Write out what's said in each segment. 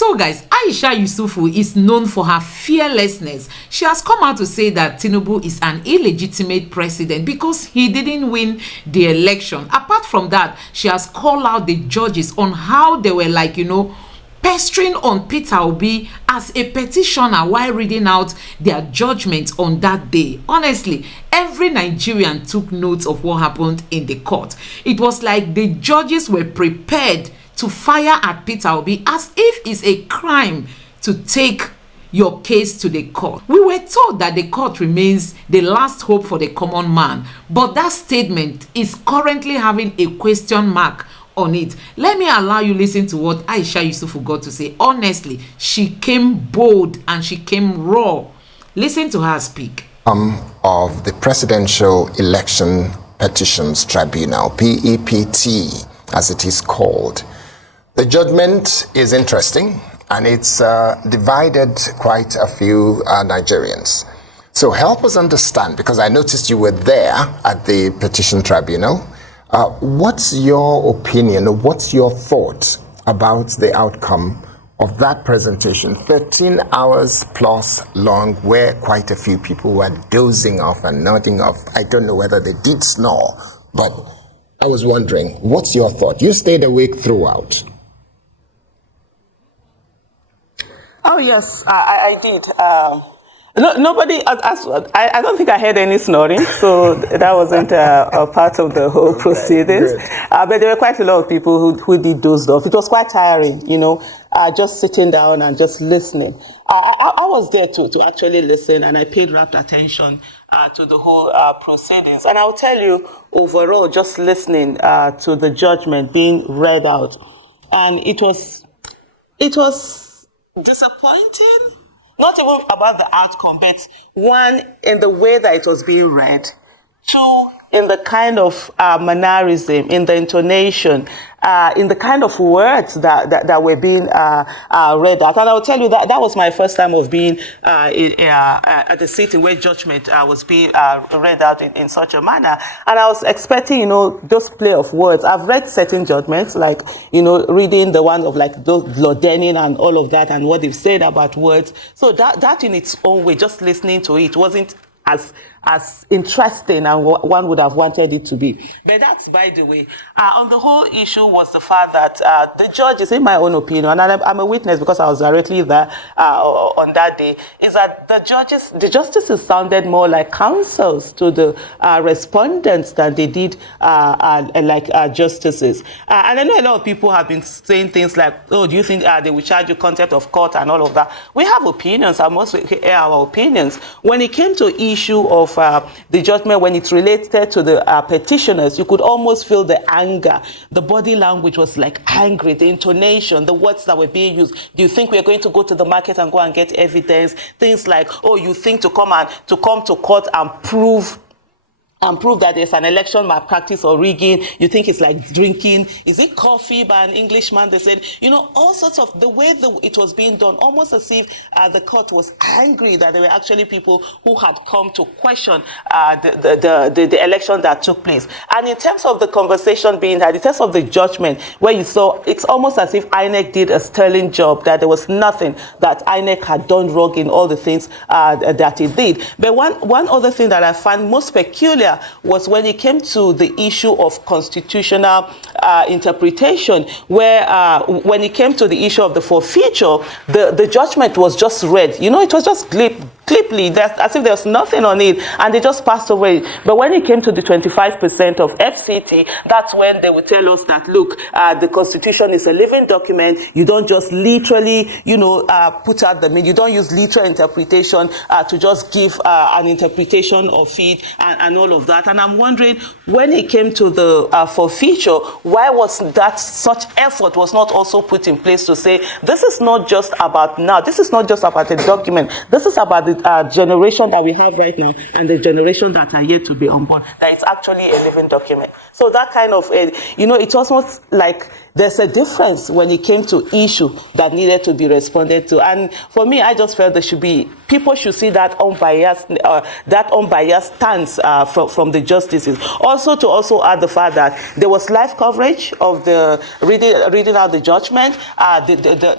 So guys, Aisha Yesufu is known for her fearlessness. She has come out to say that Tinubu is an illegitimate president because he didn't win the election. Apart from that, she has called out the judges on how they were pestering on Peter Obi as a petitioner while reading out their judgment on that day. Honestly, every Nigerian took note of what happened in the court. It was like the judges were prepared to fire at Peter Obi as if it's a crime to take your case to the court. We were told that the court remains the last hope for the common man, but that statement is currently having a question mark on it. Let me allow you listen to what Aisha Yesufu got to say. Honestly, she came bold and she came raw. Listen to her speak. Of the Presidential Election Petitions Tribunal, PEPT, as it is called. The judgment is interesting, and it's divided quite a few Nigerians. So help us understand, because I noticed you were there at the petition tribunal. What's your opinion, or what's your thoughts about the outcome of that presentation? 13 hours plus long, where quite a few people were dozing off and nodding off. I don't know whether they did snore, but I was wondering, what's your thought? You stayed awake throughout. Oh, yes, I did. Nobody, I don't think I heard any snoring, so that wasn't a part of the whole proceedings. But there were quite a lot of people who did dozed off. It was quite tiring, just sitting down and just listening. I was there to actually listen, and I paid rapt attention to the whole proceedings. And I'll tell you, overall, just listening to the judgment being read out, and it was disappointing, not even about the outcome, but one, in the way that it was being read, two, in the kind of mannerism, in the intonation, in the kind of words that were being read out. And I will tell you that was my first time of being at the sitting where judgment was being read out in such a manner. And I was expecting, those play of words. I've read certain judgments, like, reading the one of like those Lord Denning and all of that and what they've said about words. So that in its own way, just listening to it wasn't as interesting and one would have wanted it to be. But that's by the way. On the whole issue was the fact that the judges, in my own opinion, and I'm a witness because I was directly there on that day, is that the justices sounded more like counsels to the respondents than they did like justices. And I know a lot of people have been saying things like, oh, do you think they will charge you contempt of court and all of that? We have opinions. I must hear our opinions. When it came to issue of the judgment, when it related to the petitioners, you could almost feel the anger. The body language was like angry, the intonation, the words that were being used. Do you think we're going to go to the market and go and get evidence? Things like, oh, you think to come to court and prove that there's an election malpractice or rigging. You think it's like drinking. Is it coffee by an Englishman? They said, all sorts of the way it was being done, almost as if the court was angry that there were actually people who had come to question the election that took place. And in terms of the conversation being had, in terms of the judgment, where you saw, it's almost as if INEC did a sterling job, that there was nothing that INEC had done wrong in all the things that it did. But one other thing that I find most peculiar was when it came to the issue of constitutional interpretation, where when it came to the issue of the forfeiture, the judgment was just read. It was just cliply, as if there was nothing on it, and they just passed away. But when it came to the 25% of FCT, that's when they would tell us that, look, the Constitution is a living document. You don't just literally, put out the meaning. You don't use literal interpretation to just give an interpretation of it and all of that. And I'm wondering, when it came to the forfeiture, why was that such effort was not also put in place to say, this is not just about now, this is not just about a document, this is about the generation that we have right now and the generation that are yet to be on board, that it's actually a living document. So that kind of, it's almost like there's a difference when it came to issue that needed to be responded to. And for me, I just felt people should see that unbiased stance from the justices. Also, to also add the fact that there was live coverage of the reading out the judgment.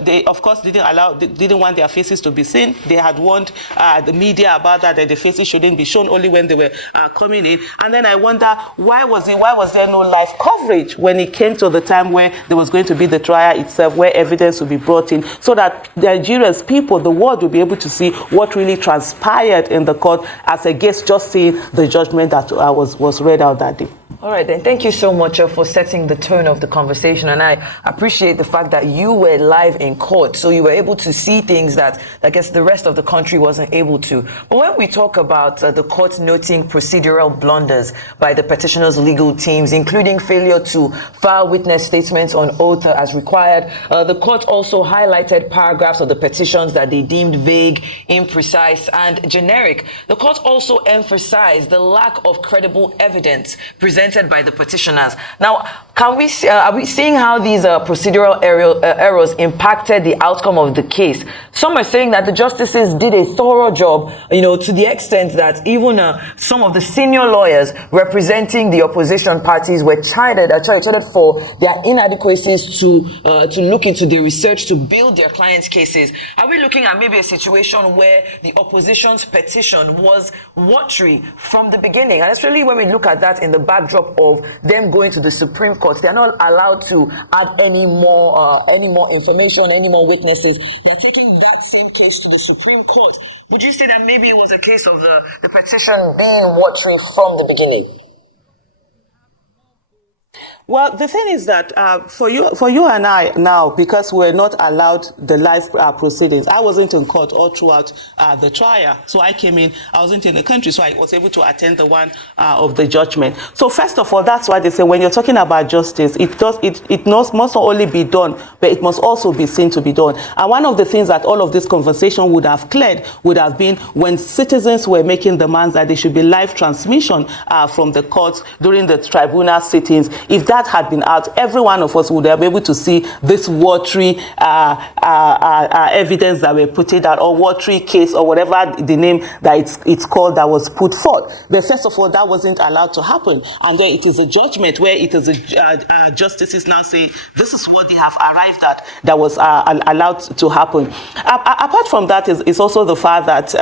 They of course didn't want their faces to be seen. They had warned the media about that the faces shouldn't be shown, only when they were coming in. And then I wonder, why was there no live coverage when it came to the time where there was going to be the trial itself, where evidence would be brought in, so that Nigerians, people, the world will be able to see what really transpired in the court, as against just seeing the judgment that was read out that day. All right, then. Thank you so much for setting the tone of the conversation. And I appreciate the fact that you were live in court, so you were able to see things that I guess the rest of the country wasn't able to. But when we talk about the court noting procedural blunders by the petitioners' legal teams, including failure to file witness statements on oath as required, the court also highlighted paragraphs of the petitions that they deemed vague, imprecise, and generic. The court also emphasized the lack of credible evidence presented by the petitioners. Now, are we seeing how these procedural errors impacted the outcome of the case? Some are saying that the justices did a thorough job, to the extent that even some of the senior lawyers representing the opposition parties were chided for their inadequacies to look into the research to build their clients' cases. Are we looking at maybe a situation where the opposition's petition was watery from the beginning? And especially when we look at that in the backdrop of them going to the Supreme Court, they're not allowed to add any more information, any more witnesses. They're taking that same case to the Supreme Court. Would you say that maybe it was a case of the petition being watery from the beginning? Well, the thing is that for you and I now, because we're not allowed the live proceedings, I wasn't in court all throughout the trial. So I came in, I wasn't in the country, so I was able to attend the one of the judgment. So first of all, that's why they say when you're talking about justice, it must not only be done, but it must also be seen to be done. And one of the things that all of this conversation would have cleared would have been when citizens were making demands that there should be live transmission from the courts during the tribunal sittings. If that had been out, every one of us would have been able to see this watery evidence that were put in, or watery case, or whatever the name that it's called, that was put forth. But first of all, that wasn't allowed to happen. And then it is a judgment where it is justices now say this is what they have arrived at that was allowed to happen. Apart from that is also the fact that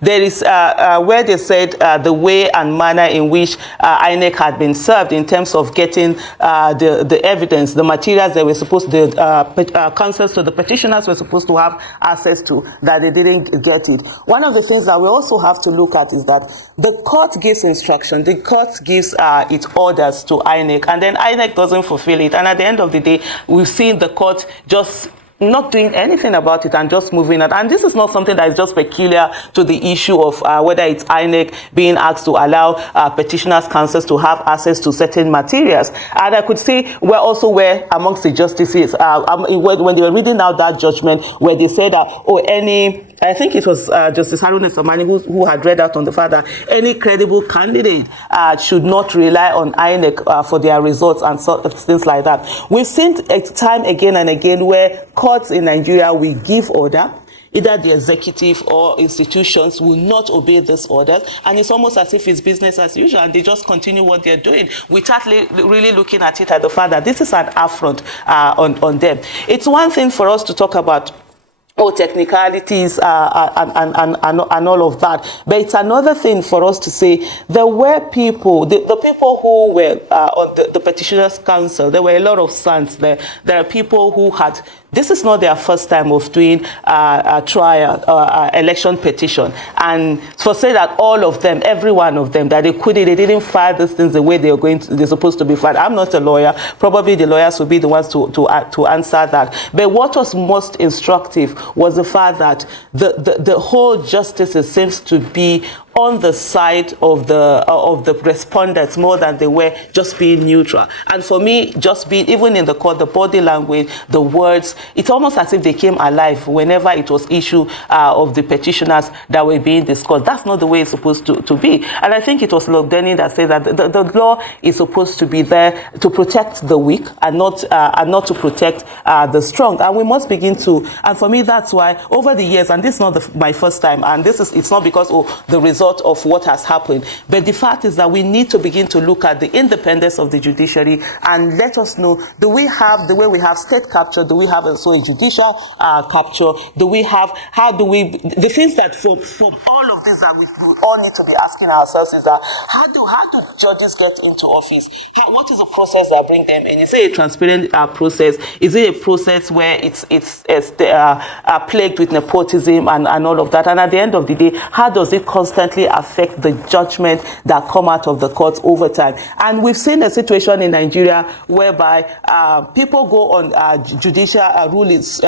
there is where they said the way and manner in which INEC had been served in terms of getting the evidence, the materials they were supposed to, counsels to the petitioners were supposed to have access to, that they didn't get it. One of the things that we also have to look at is that the court gives instruction, the court gives its orders to INEC, and then INEC doesn't fulfill it. And at the end of the day, we've seen the court just not doing anything about it and just moving it. And this is not something that is just peculiar to the issue of whether it's INEC being asked to allow petitioners' counsels to have access to certain materials. And I could say we're also where amongst the justices, when they were reading out that judgment, where they said that, I think it was Justice Haruna Samani who had read out on the fact that any credible candidate should not rely on INEC for their results and things like that. We've seen time again and again where courts in Nigeria will give order, either the executive or institutions will not obey these orders, and it's almost as if it's business as usual, and they just continue what they're doing without really looking at it at the fact that this is an affront on them. It's one thing for us to talk about technicalities and all of that, but it's another thing for us to say there were people, the people who were on the petitioners' council, there were a lot of sons there. There are people who had, this is not their first time of doing a trial, election petition, and for say that all of them, every one of them, that they didn't file these things the way they're supposed to be filed. I'm not a lawyer. Probably the lawyers will be the ones to answer that. But what was most instructive was the fact that the whole justice seems to be on the side of the respondents more than they were just being neutral. And for me, just being, even in the court, the body language, the words, it's almost as if they came alive whenever it was issue of the petitioners that were being discussed. That's not the way it's supposed to be. And I think it was Lord Denny that said that the law is supposed to be there to protect the weak and not to protect the strong. And we must begin to, and for me, that's why over the years, and this is not my first time, and it's not because of the result of what has happened, but the fact is that we need to begin to look at the independence of the judiciary and let us know, do we have, the way we have state capture, do we have also a judicial capture, do we have, how do we, the things that from all of this that we all need to be asking ourselves is that how do judges get into office? What is the process that bring them in? Is it a transparent process? Is it a process where it's plagued with nepotism and all of that? And at the end of the day, how does it constantly affect the judgment that come out of the courts over time? And we've seen a situation in Nigeria whereby people go on judicial rulings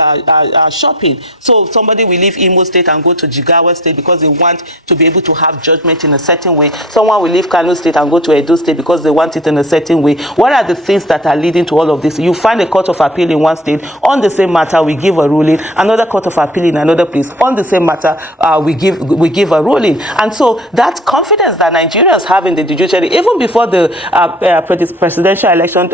shopping. So somebody will leave Imo State and go to Jigawa State because they want to be able to have judgment in a certain way. Someone will leave Kano State and go to Edo State because they want it in a certain way. What are the things that are leading to all of this? You find a court of appeal in one state on the same matter, we give a ruling. Another court of appeal in another place on the same matter, we give a ruling. And so that confidence that Nigerians have in the judiciary, even before the presidential election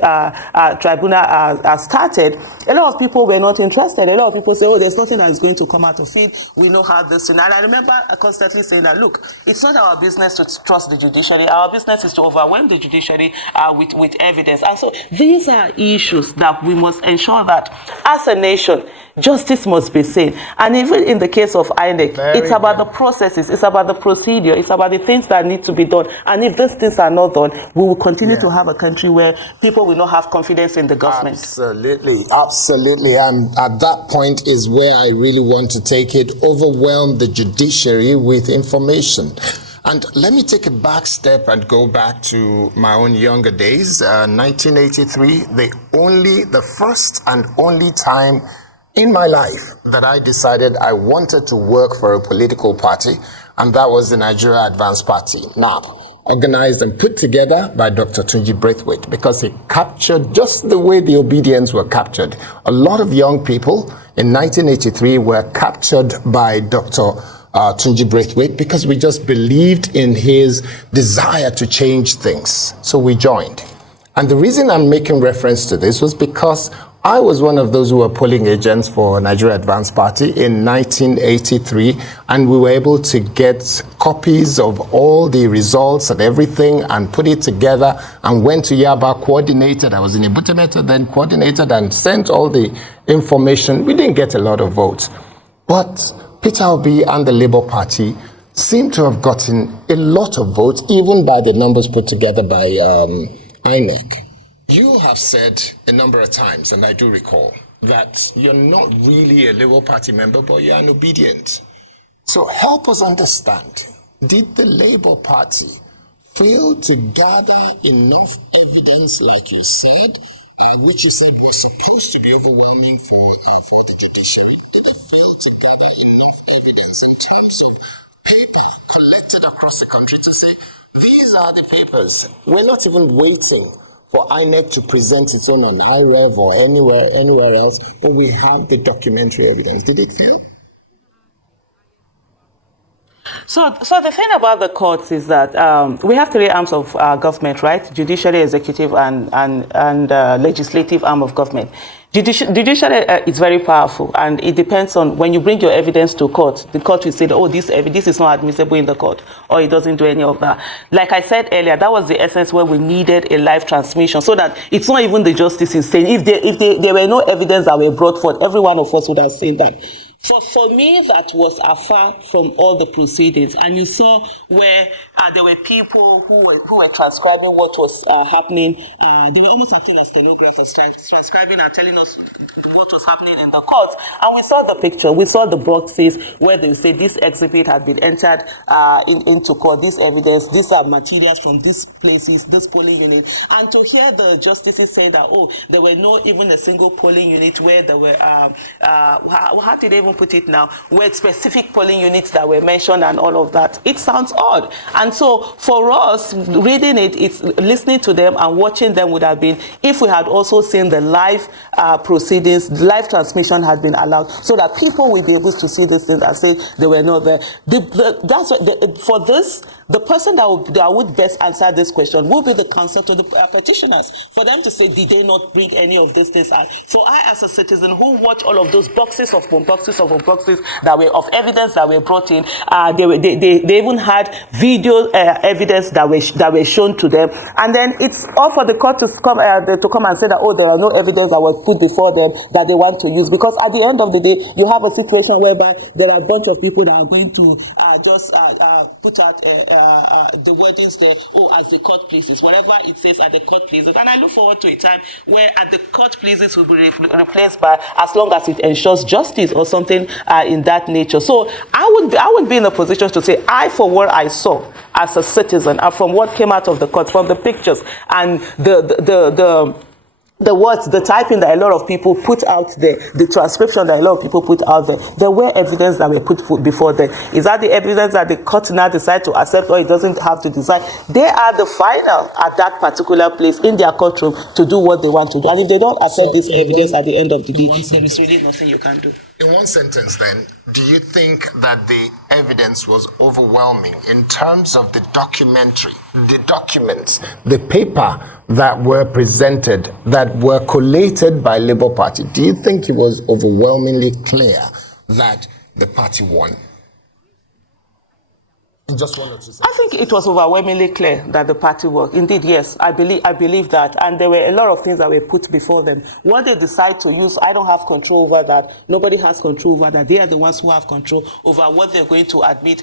tribunal started, a lot of people were not interested. A lot of people say, oh, there's nothing that is going to come out of it. We know how this. And I remember constantly saying that, look, it's not our business to trust the judiciary. Our business is to overwhelm the judiciary with evidence. And so these are issues that we must ensure that as a nation, justice must be seen. And even in the case of INEC, it's about the processes, it's about the procedure, it's about the things that need to be done. And if these things are not done, we will continue to have a country where people will not have confidence in the government. Absolutely, absolutely. And at that point is where I really want to take it, overwhelm the judiciary with information. And let me take a back step and go back to my own younger days. 1983, the first and only time in my life that I decided I wanted to work for a political party, and that was the Nigeria Advanced Party, NAP, organized and put together by Dr. Tunji Braithwaite, because he captured just the way the obedience were captured. A lot of young people in 1983 were captured by Dr. Tunji Braithwaite because we just believed in his desire to change things. So we joined. And the reason I'm making reference to this was because I was one of those who were polling agents for Nigeria Advanced Party in 1983, and we were able to get copies of all the results and everything and put it together and went to Yaba, coordinated. I was in Ibutemeta, then coordinated and sent all the information. We didn't get a lot of votes, but Peter Obi and the Labour Party seem to have gotten a lot of votes, even by the numbers put together by INEC. You have said a number of times, and I do recall, that you're not really a Labour Party member, but you're an obedient. So help us understand, did the Labour Party fail to gather enough evidence, like you said, which you said was supposed to be overwhelming for the judiciary? Did they fail to gather enough evidence in terms of paper collected across the country to say, these are the papers? We're not even waiting for INEC to present its own on iRev or anywhere else, but we have the documentary evidence. Did it fail? So the thing about the courts is that we have three arms of government, right? Judiciary, executive, and legislative arm of government. Judiciary is very powerful, and it depends on when you bring your evidence to court. The court will say, oh, this is not admissible in the court, or it doesn't do any of that. Like I said earlier, that was the essence where we needed a live transmission, so that it's not even the justice is saying. If there were no evidence that were brought forth, every one of us would have seen that. For me, that was afar from all the proceedings, and you saw where there were people who were transcribing what was happening. They were almost acting as stenographers, transcribing and telling us what was happening in the court. And we saw the picture. We saw the boxes where they say this exhibit had been entered into court. This evidence, these are materials from these places, this polling unit. And to hear the justices say that, oh, there were no even a single polling unit where there were. How did they even even put it now, were specific polling units that were mentioned and all of that. It sounds odd. And so for us, reading it, it's listening to them and watching them would have been if we had also seen the live proceedings, live transmission had been allowed, so that people will be able to see these things and say they were not there. For this, the person that would best answer this question will be the counsel to the petitioners, for them to say, did they not bring any of these things out? So I, as a citizen who watch all of those boxes that were of evidence that were brought in, they even had video evidence that were shown to them, and then it's all for the court to come and say that, oh, there are no evidence that was put before them that they want to use, because at the end of the day, you have a situation whereby there are a bunch of people that are going to just put out the wordings there, as the court pleases, whatever it says at the court pleases. And I look forward to a time where at the court pleases will be replaced by as long as it ensures justice or something in that nature. So I would be in a position to say, for what I saw as a citizen, from what came out of the court, from the pictures and the words, the typing that a lot of people put out there, the transcription that a lot of people put out there were evidence that were put before them. Is that the evidence that the court now decide to accept, or it doesn't have to decide? They are the final at that particular place in their courtroom to do what they want to do. And if they don't accept this evidence at the end of the day, there is really nothing you can do. In one sentence then, do you think that the evidence was overwhelming in terms of the documentary, the documents, the paper that were presented, that were collated by Labour Party? Do you think it was overwhelmingly clear that the party won? Just 1 or 2 seconds. I think it was overwhelmingly clear that the party won. Indeed, yes, I believe that. And there were a lot of things that were put before them. What they decide to use, I don't have control over that. Nobody has control over that. They are the ones who have control over what they're going to admit,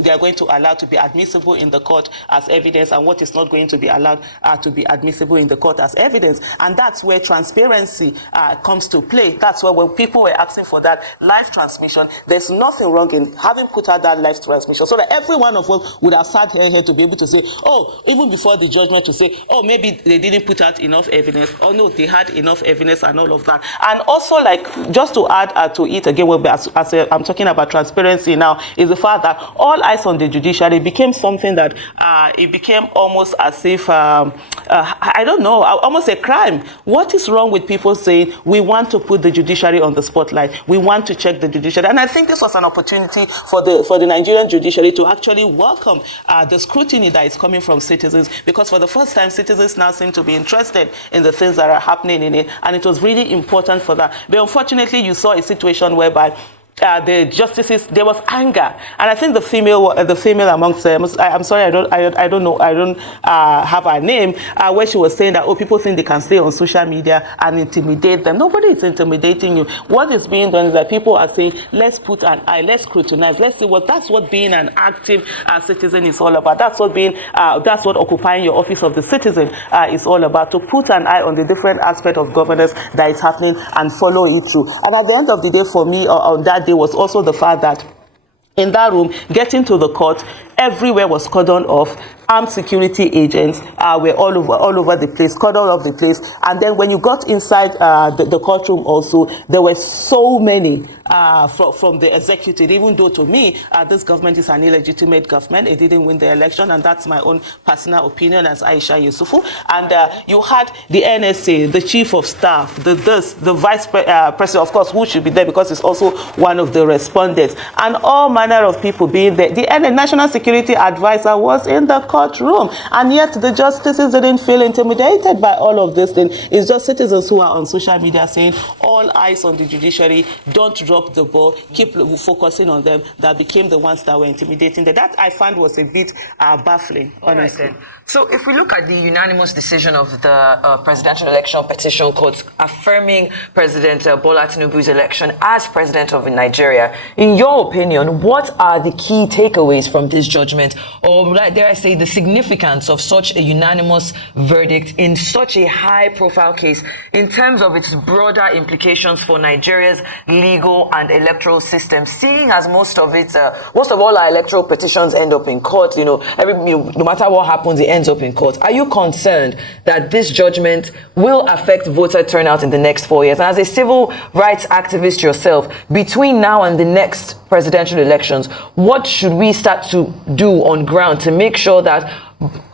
they are going to allow to be admissible in the court as evidence, and what is not going to be allowed to be admissible in the court as evidence. And that's where transparency comes to play. That's where when people were asking for that live transmission, there's nothing wrong in having put out that live transmission, so that every one of us would have sat here to be able to say, even before the judgment, to say, maybe they didn't put out enough evidence, or no, they had enough evidence, and all of that. And also, just to add to it again, I'm talking about transparency now, is the fact that all eyes on the judiciary became something that it became almost as if, I don't know, almost a crime. What is wrong with people saying, we want to put the judiciary on the spotlight, we want to check the judiciary? And I think this was an opportunity for the Nigerian judiciary to actually welcome the scrutiny that is coming from citizens, because for the first time, citizens now seem to be interested in the things that are happening in it, and it was really important for that. But unfortunately, you saw a situation whereby the justices, there was anger, and I think the female amongst them, I'm sorry, I don't know, I don't have her name, where she was saying that people think they can stay on social media and intimidate them. Nobody is intimidating you. What is being done is that people are saying, let's put an eye, let's scrutinize, let's see that's what being an active citizen is all about. That's what occupying your office of the citizen is all about, to put an eye on the different aspect of governance that is happening and follow it through. And at the end of the day, for me, on that day was also the fact that in that room, getting to the court, everywhere was cordoned off. Armed security agents were all over the place, cordoned off the place. And then when you got inside the courtroom also, there were so many from the executive, even though to me, this government is an illegitimate government. It didn't win the election, and that's my own personal opinion as Aisha Yesufu. And you had the NSA, the chief of staff, the vice president, of course, who should be there because it's also one of the respondents, and all manner of people being there. The national security advisor was in the courtroom, and yet the justices didn't feel intimidated by all of this thing. It's just citizens who are on social media saying, all eyes on the judiciary, don't drop the ball, keep focusing on them, that became the ones that were intimidating. That I found was a bit baffling, honestly. Right, so if we look at the unanimous decision of the Presidential Election Petition Court affirming President Bola Tinubu's election as president of Nigeria, in your opinion, what are the key takeaways from this judgment, or dare I say the the significance of such a unanimous verdict in such a high-profile case in terms of its broader implications for Nigeria's legal and electoral system, seeing as most of all our electoral petitions end up in court, no matter what happens, it ends up in court. Are you concerned that this judgment will affect voter turnout in the next 4 years? And as a civil rights activist yourself, between now and the next presidential elections, what should we start to do on ground to make sure that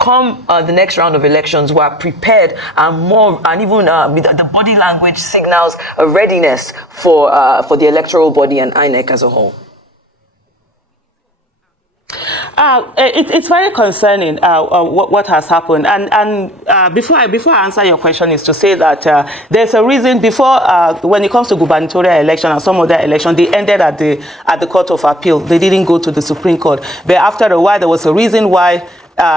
come the next round of elections, we are prepared and even the body language signals a readiness for the electoral body and INEC as a whole? It's very concerning what has happened, and before I answer your question is to say that there's a reason before when it comes to gubernatorial election and some other election, they ended at the Court of Appeal. They didn't go to the Supreme Court, but after a while there was a reason why.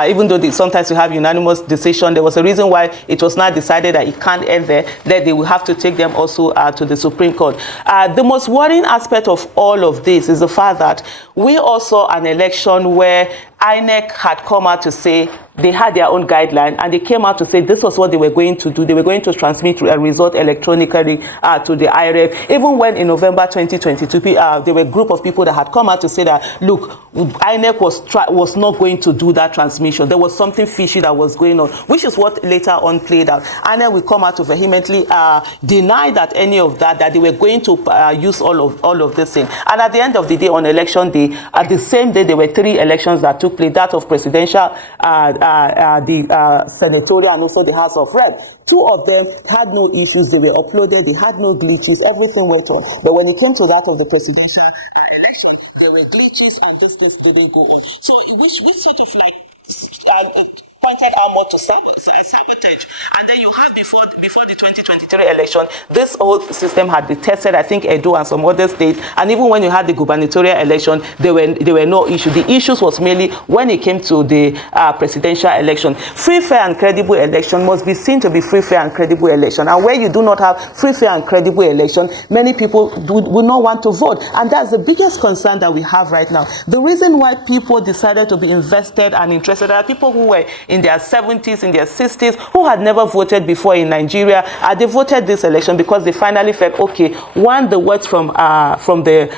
Even though sometimes you have unanimous decision, there was a reason why it was not decided that it can't end there, that they will have to take them also to the Supreme Court. The most worrying aspect of all of this is the fact that we also saw an election where INEC had come out to say they had their own guideline, and they came out to say this was what they were going to do. They were going to transmit a result electronically to the IRF. Even when in November 2022, there were a group of people that had come out to say that, look, INEC was not going to do that transmission. There was something fishy that was going on, which is what later on played out. INEC will come out to vehemently deny that any of that they were going to use all of this thing. And at the end of the day, on election day, at the same day, there were 3 elections that took place, that of presidential, the senatorial, and also the House of Rep. 2 of them had no issues. They were uploaded. They had no glitches. Everything went on. But when it came to that of the presidential election, there were glitches and this didn't go in. So which sort of like pointed out more to sabotage. And then you have before the 2023 election, this whole system had been tested, I think, Edo and some other states. And even when you had the gubernatorial election, there were no issue. The issues was mainly when it came to the presidential election. Free, fair, and credible election must be seen to be free, fair, and credible election. And where you do not have free, fair, and credible election, many people would not want to vote. And that's the biggest concern that we have right now. The reason why people decided to be invested and interested are people who were in their 70s, in their 60s, who had never voted before in Nigeria. They voted this election because they finally felt, okay, one, the words from the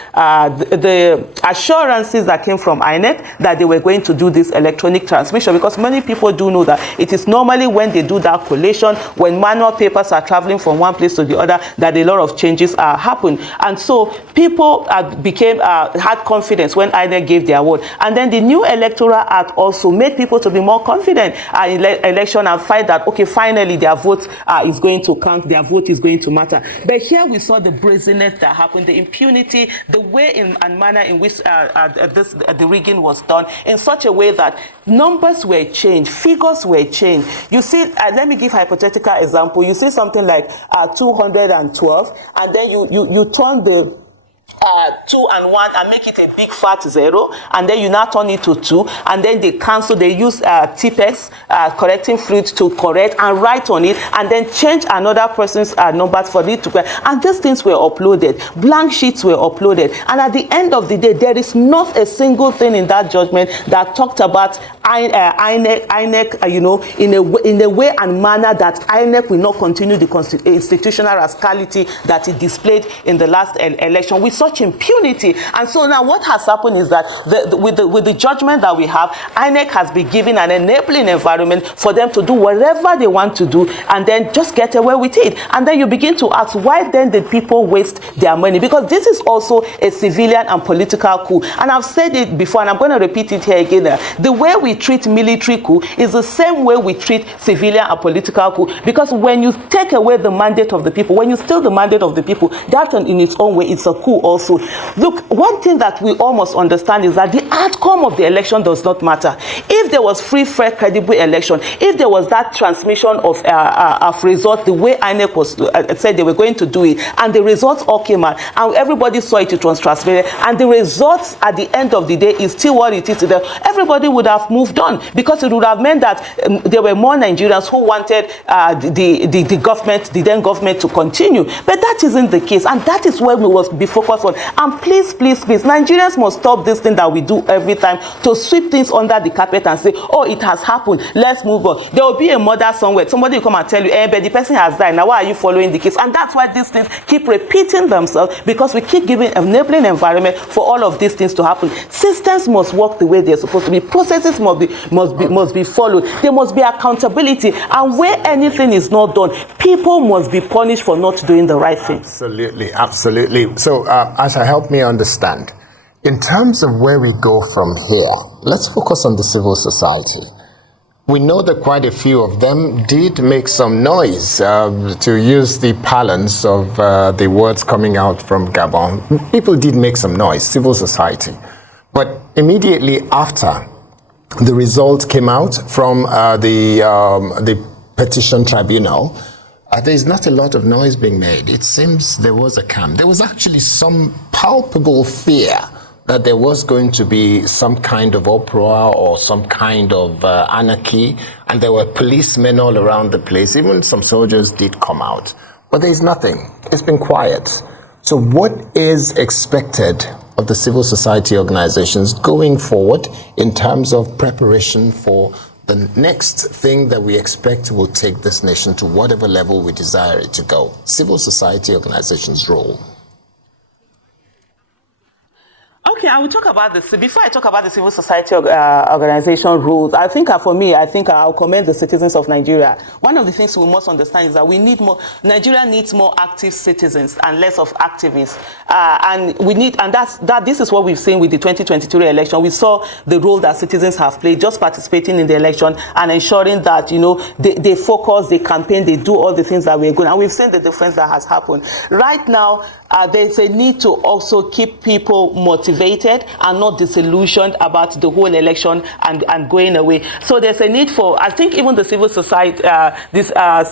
assurances that came from INEC that they were going to do this electronic transmission, because many people do know that it is normally when they do that collation, when manual papers are traveling from one place to the other, that a lot of changes happen. And so people had confidence when INEC gave their word. And then the new Electoral Act also made people to be more confident in election and find that, okay, finally their vote is going to count, their vote is going to matter. But here we saw the brazenness that happened, the impunity, the way and manner in which the rigging was done, in such a way that numbers were changed, figures were changed. You see, let me give a hypothetical example. You see something like 212, and then you turn the 2 and 1 and make it a big fat 0, and then you now turn it to 2, and then they use TPEX correcting fluid to correct and write on it, and then change another person's numbers for it to correct. And these things were uploaded, blank sheets were uploaded, and at the end of the day, there is not a single thing in that judgment that talked about INEC, in a way and manner that INEC will not continue the institutional rascality that it displayed in the last election with such impunity. And so now what has happened is that with the judgment that we have, INEC has been given an enabling environment for them to do whatever they want to do and then just get away with it. And then you begin to ask, why then did people waste their money? Because this is also a civilian and political coup. And I've said it before, and I'm going to repeat it here again. The way we treat military coup is the same way we treat civilian and political coup. Because when you take away the mandate of the people, when you steal the mandate of the people, that in its own way, it's a coup also. Look, one thing that we almost understand is that the outcome of the election does not matter. If there was free, fair, credible election, if there was that transmission of results the way INEC was said they were going to do it, and the results all came out, and everybody saw it was transmitted, and the results at the end of the day is still what it is today, everybody would have moved on, because it would have meant that there were more Nigerians who wanted the then government to continue. But that isn't the case, and that is where we must be focused one. And please, please, please, Nigerians must stop this thing that we do every time to sweep things under the carpet and say, oh, it has happened, let's move on. There will be a murder somewhere. Somebody will come and tell you, but the person has died. Now, why are you following the case? And that's why these things keep repeating themselves, because we keep giving an enabling environment for all of these things to happen. Systems must work the way they're supposed to be. Processes must be followed. There must be accountability. And where anything is not done, people must be punished for not doing the right thing. Absolutely, absolutely. So, Aisha, help me understand. In terms of where we go from here, let's focus on the civil society. We know that quite a few of them did make some noise, to use the parlance of the words coming out from Gabon. People did make some noise, civil society. But immediately after the result came out from the petition tribunal, there's not a lot of noise being made. It seems there was a calm. There was actually some palpable fear that there was going to be some kind of uproar or some kind of anarchy, and there were policemen all around the place. Even some soldiers did come out. But there's nothing. It's been quiet. So what is expected of the civil society organizations going forward in terms of preparation for the next thing that we expect will take this nation to whatever level we desire it to go? Civil society organizations' role. Okay, I will talk about this. Before I talk about the civil society organization rules, I think for me, I'll commend the citizens of Nigeria. One of the things we must understand is that we need more, Nigeria needs more active citizens and less of activists. This is what we've seen with the 2023 election. We saw the role that citizens have played, just participating in the election and ensuring that, they focus, they campaign, they do all the things that we're good. And we've seen the difference that has happened. Right now, there's a need to also keep people motivated and not disillusioned about the whole election and going away. So there's a need for, I think even the civil society,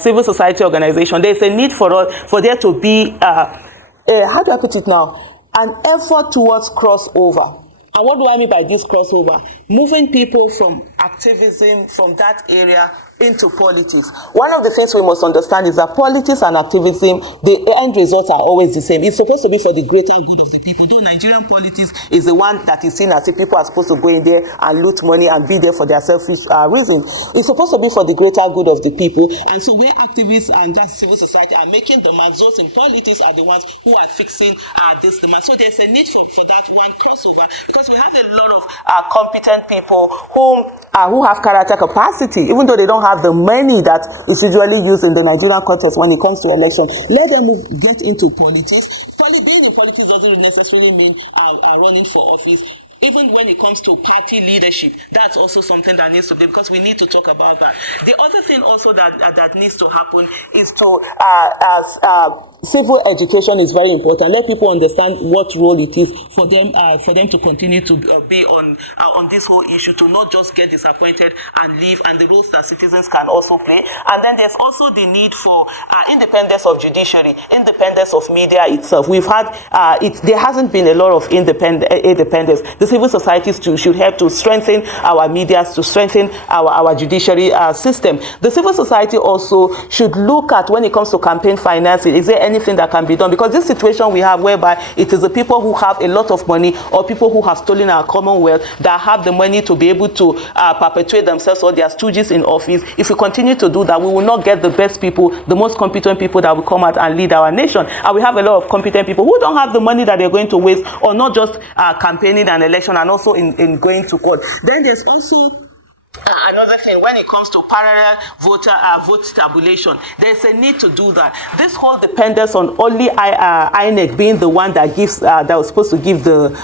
civil society organization, there's a need for there to be, how do I put it now, an effort towards crossover. And what do I mean by this crossover? Moving people from activism, from that area, into politics. One of the things we must understand is that politics and activism, the end results are always the same. It's supposed to be for the greater good of the people. Though Nigerian politics is the one that is seen as if people are supposed to go in there and loot money and be there for their selfish reasons. It's supposed to be for the greater good of the people. And so where activists and that civil society are making demands, those in politics are the ones who are fixing this demand. So there's a need for that one crossover, because we have a lot of competent people who have character capacity, even though they don't have the money that is usually used in the Nigerian context when it comes to election. Let them get into politics. Being in politics doesn't necessarily mean running for office. Even when it comes to party leadership, that's also something that needs to be, because we need to talk about that. The other thing also that needs to happen is to, civil education is very important. Let people understand what role it is for them to continue to be on this whole issue, to not just get disappointed and leave, and the roles that citizens can also play. And then there's also the need for independence of judiciary, independence of media itself. We've had, there hasn't been a lot of independence. The civil societies should help to strengthen our media, to strengthen our judiciary system. The civil society also should look at, when it comes to campaign financing, is there anything that can be done? Because this situation we have whereby it is the people who have a lot of money or people who have stolen our commonwealth that have the money to be able to perpetuate themselves or their stooges in office. If we continue to do that, we will not get the best people, the most competent people that will come out and lead our nation. And we have a lot of competent people who don't have the money that they're going to waste, or not just campaigning an election, and also in going to court. Then there's also another thing, when it comes to parallel vote tabulation, there's a need to do that. This whole dependence on only INEC being the one that gives, that was supposed to give the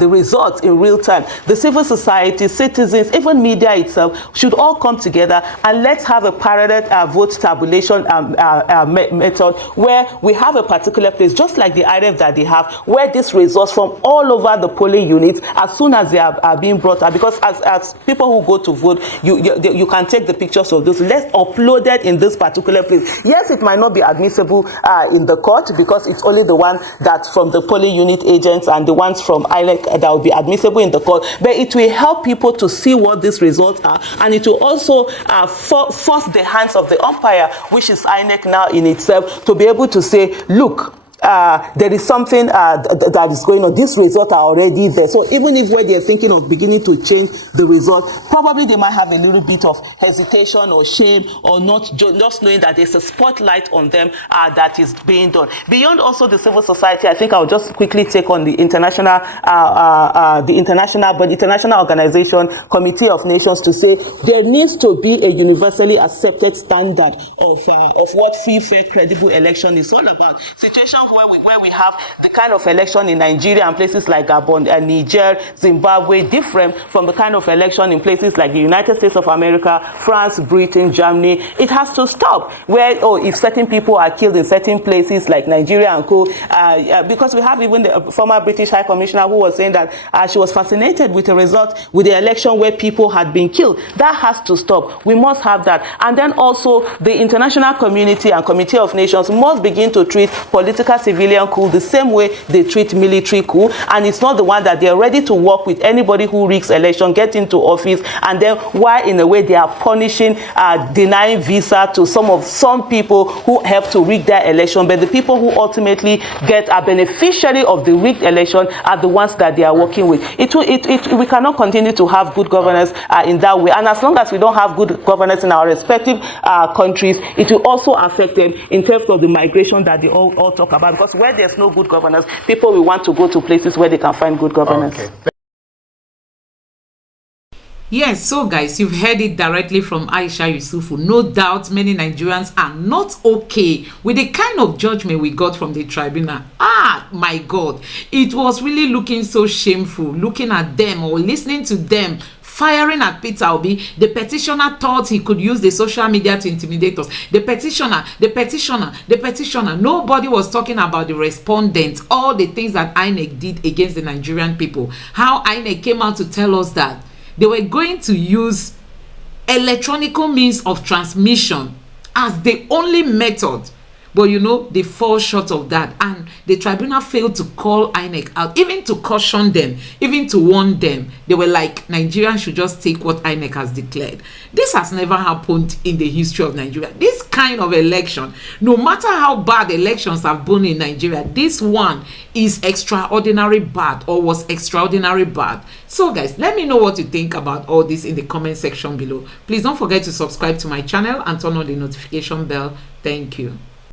results in real time. The civil society, citizens, even media itself should all come together and let's have a parallel vote tabulation method, where we have a particular place, just like the IRF that they have, where this results from all over the polling units as soon as they are being brought out. Because as people who go to vote, you can take the pictures of those. Let's upload it in this particular place. Yes, it might not be admissible in the court, because it's only the one that's from the polling unit agents and the ones from INEC that will be admissible in the court. But it will help people to see what these results are, and it will also force the hands of the umpire, which is INEC now in itself, to be able to say, look, there is something that is going on. These results are already there. So even if when they're thinking of beginning to change the result, probably they might have a little bit of hesitation or shame, or not just knowing that there's a spotlight on them that is being done. Beyond also the civil society, I think I'll just quickly take on the international organization, Committee of Nations, to say there needs to be a universally accepted standard of what free, fair, credible election is all about. Situations where we have the kind of election in Nigeria and places like Gabon and Niger, Zimbabwe, different from the kind of election in places like the United States of America, France, Britain, Germany. It has to stop. Where, if certain people are killed in certain places like Nigeria and co, because we have even the former British High Commissioner who was saying that she was fascinated with the result with the election where people had been killed. That has to stop. We must have that. And then also the international community and Committee of Nations must begin to treat political civilian coup the same way they treat military coup, and it's not the one that they're ready to work with anybody who rigs election, get into office, and then why in a way they are punishing, denying visa to some people who help to rig their election, but the people who ultimately get a beneficiary of the rigged election are the ones that they are working with. We cannot continue to have good governance in that way, and as long as we don't have good governance in our respective countries, it will also affect them in terms of the migration that they all talk about, because where there's no good governance, people will want to go to places where they can find good governance. Okay. Yes, so guys, you've heard it directly from Aisha Yesufu. No doubt many Nigerians are not okay with the kind of judgment we got from the tribunal. My God, it was really looking so shameful, looking at them or listening to them firing at Peter Obi. The petitioner thought he could use the social media to intimidate us. The petitioner. Nobody was talking about the respondents, all the things that INEC did against the Nigerian people. How INEC came out to tell us that they were going to use electronic means of transmission as the only method. But they fall short of that, and the tribunal failed to call INEC out, even to caution them, even to warn them. They were like, Nigerians should just take what INEC has declared. This has never happened in the history of Nigeria. This kind of election, no matter how bad elections have been in Nigeria, this one is extraordinary bad, or was extraordinary bad. So guys, let me know what you think about all this in the comment section below. Please don't forget to subscribe to my channel and turn on the notification bell. Thank you.